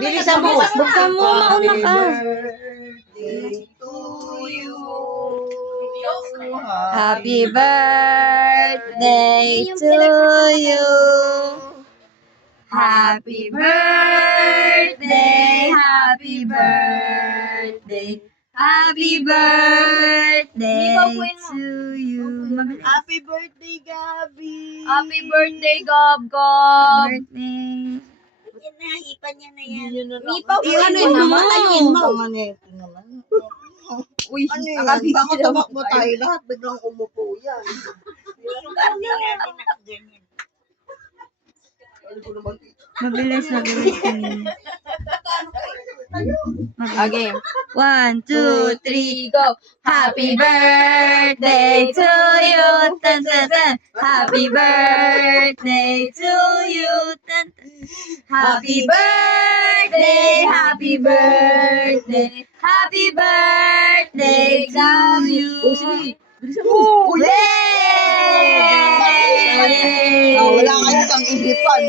Bilisan mo. Buksan mo, mauna ka. birthday to you. Happy birthday to you. Happy birthday, happy birthday. Happy birthday to you. Happy birthday, Gabi. Happy birthday, Gob-Gob. Birthday. Nahipan niya na yan. Ipaw ko Ano ano naman? naman. Panganeto naman. Uy, Ano yan? nakabisi Baka naman tumakbo tayo lahat. Biglang umupo yan. Yung birthday natin nakaganyan. Ano ko naman dito? Mabilis kanina. Okay. 1, 2, 3, go. Happy birthday to you. Tan, tan, tan. Happy birthday to you. Tan, tan. Happy birthday, happy birthday, happy birthday to you. Yay! Wala kayo isang ihipan.